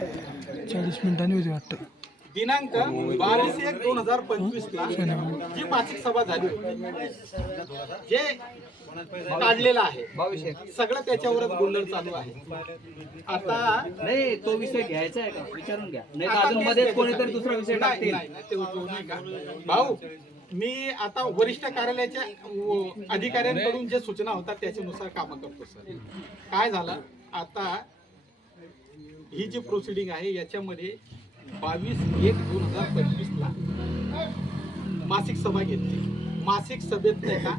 40 मिनिटांनी होती वाटतं. दिनांक 22/1/2025 ला जी मासिक सभा झाली होती, जे काढलेलं आहे सगळं त्याच्यावरच गोंधळ चालू आहे. आता नाही तो विषय घ्यायचा आहे का विचारून घ्या, नाही तर अजून मध्येच कोणीतरी दुसरा विषय टाकतील. ते उद्योग नाही का भाऊ. मी आता वरिष्ठ कार्यालयाच्या अधिकाऱ्यांकडून जे सूचना होतात त्याच्यानुसार काम करतो सर. काय झालं आता ही जी प्रोसिडिंग आहे याच्यामध्ये 22/1/2025 ला मासिक सभा घेतली. मासिक सभेत नाही का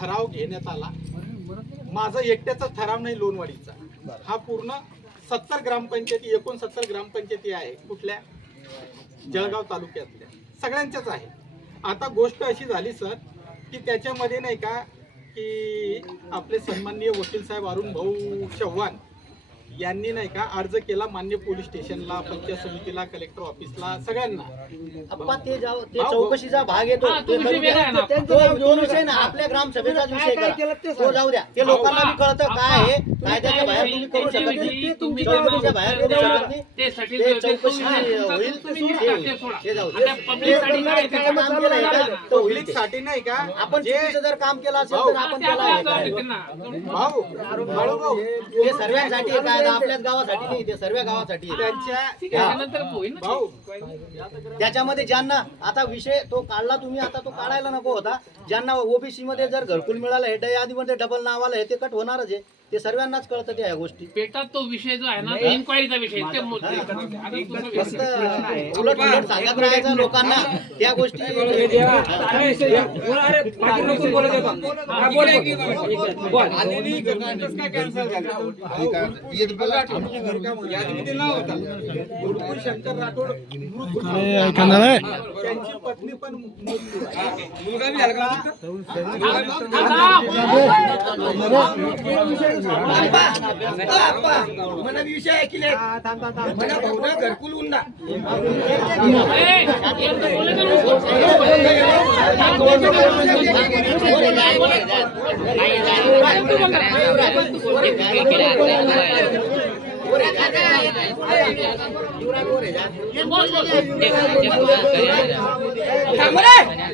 ठराव घेण्यात आला. माझा एकट्याचा ठराव नाही लोणवाडीचा, हा पूर्ण 70 ग्रामपंचायती 69 ग्रामपंचायती आहे कुठल्या जळगाव तालुक्यातल्या सगळ्यांच्याच आहे. आता गोष्ट अशी झाली सर की त्याच्यामध्ये नाही का की आपले सन्माननीय वकील साहेब अरुण भाऊ चव्हाण यांनी नाही का अर्ज केला मान्य पोलीस स्टेशनला, पंचायत समितीला, कलेक्टर ऑफिसला, सगळ्यांना. अप्पा ते चौकशीचा भाग येतो. तो विषय वेगळा आहे ना. तो विषय ना आपल्या ग्रामसभेचा विषय करा. तो जाऊ द्या. ते लोकांना बी कळतं काय आहे. कायद्याच्या बाहेर तुम्ही करू शकत नाही. चौकशीच्या बाहेर करू शकत नाही. ते साठी ते चौकशी होईल ते जाऊ द्या. काम केलं आहे का तर होईल पब्लिक ते. साठी नाही का आपण चुकीचं जर काम केलं असेल तर आपण त्याला भाऊ भाऊ हे सर्वांसाठी आहे, कायदा आपल्याच गावासाठी नाही, ते सर्व गावासाठी आहे. त्यांच्या भाऊ त्याच्यामध्ये ज्यांना आता विषय तो काढला तुम्ही, आता तो काढायला नको होता. ज्यांना ओबीसी मध्ये जर घरकुल मिळालं हे यादीमध्ये डबल नाव आलं हे ते कट होणारच आहे. ते सर्वांनाच कळतं त्या ह्या गोष्टी. पेटात तो विषय जो आहे ना इन्क्वायरीचा विषय ते फक्त उलट उलट सांगत राहायचं लोकांना त्या गोष्टी. शंकर राठोड त्यांची पत्नी पण मुलगा बी झाला मला विषय ऐकले घरकुल उन्हा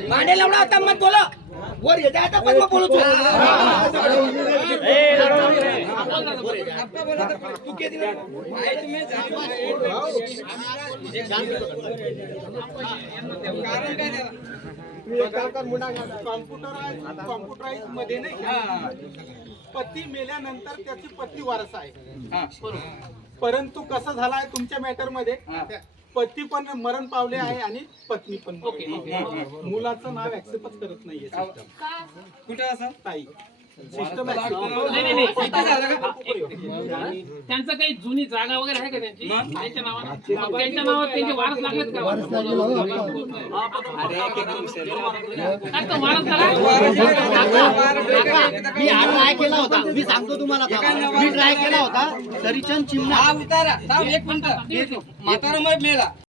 मांडे लावला होता मत बोला वर येता आता पण मग बोलू कॉम्प्युटराइज मध्ये नाही पती मेल्यानंतर त्याची पत्नी वारस आहे. परंतु कसं झालाय तुमच्या मॅटर मध्ये पती पण मरण पावले आहे आणि पत्नी पण. मुलाचं नाव ऍक्सेप्टच करत नाहीये सिस्टम. कुठे असं ताई सिस्टम त्यांचं काही जुनी जागा वगैरे आहे का त्यांची त्यांच्या नावात त्यांचे वारस लागलेत का? वारस मी हा ट्राय केला होता. मी सांगतो तुम्हाला मी ट्राय केला होता. सरीचंद चिमणा एक मिनिट म्हातारा मग मेला